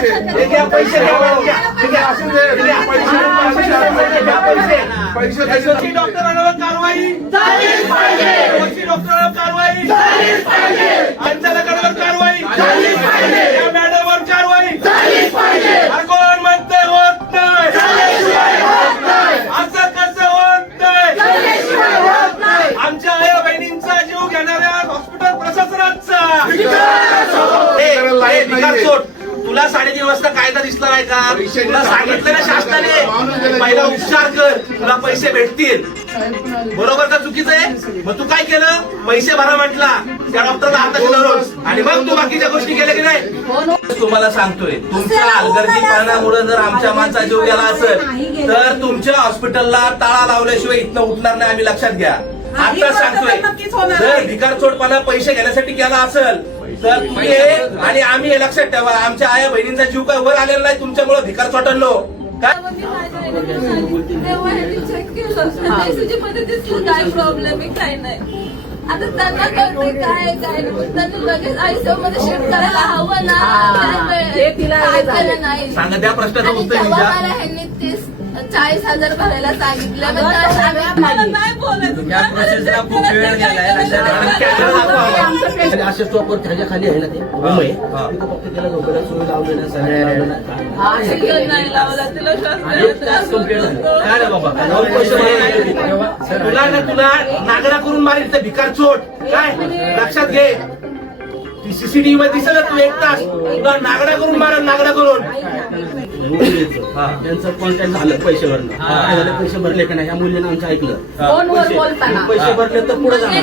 पैसे डॉक्टरांवर कारवाई झालीच पाहिजे, डॉक्टरांवर कारवाई झालीच पाहिजे, संचालकांवर कारवाई झालीच पाहिजे, या मॅडमवर कारवाई झालीच पाहिजे. कोण म्हणते होत नाही, असं कसं होत नाही? आमच्या आया बहिणींचा जीव घेणाऱ्या हॉस्पिटल प्रशासनाचा तुला 3:30 वाजता कायदा दिसला नाही का? तुला सांगितलं ना शासनाने पहिला उपचार कर, तुला पैसे भेटतील. बरोबर का चुकीचं आहे? मग तू काय केलं? पैसे भरा म्हटला त्या डॉक्टरला हाताशी धरून आणि मग तू बाकीच्या गोष्टी केल्या की नाही? तुम्हाला सांगतोय, तुमच्या हलगर्जीपणामुळे जर आमच्या माणसा जीव गेला असेल तर तुमच्या हॉस्पिटलला टाळा लावल्याशिवाय इथनं उठणार नाही, आम्ही लक्षात घ्या. आता सांगतोय, जर भिकारचोटपणा पैसे घेण्यासाठी केला असेल तर तुम्ही आणि आम्ही हे लक्षात ठेवा, आमच्या आया बहिणींचा जीव काय वर आलेला नाही तुमच्यामुळे भिकार चोटलो काय प्रॉब्लेम आहे काय नाही. आता त्यांना कळते काय काय त्यांना लगेच आयसीयू मध्ये शिफ्ट करायला हवं नाही. सांगा त्या प्रश्नाचं उत्तर. ह्यांनी 40,000 भरायला सांगितलं, नाही बोलत. असे स्टॉपवर त्याच्या खाली आहे ना ते मुंबई फक्त त्याला झोपायला सोय लावलेलं तुला ना तुला नागडा करून मारेल तर भिकार चोट काय लक्षात घे. सीसीटीव्ही मध्ये दिसलं तू 1 तास तुला नागडा करून मारेल, नागडा करून. त्यांचं कॉन्टॅक्ट झालं पैसे भरणं, काय झालं पैसे भरले का नाही या मुलीनं आमचं ऐकलं. पैसे भरले तर पुढे जाणार.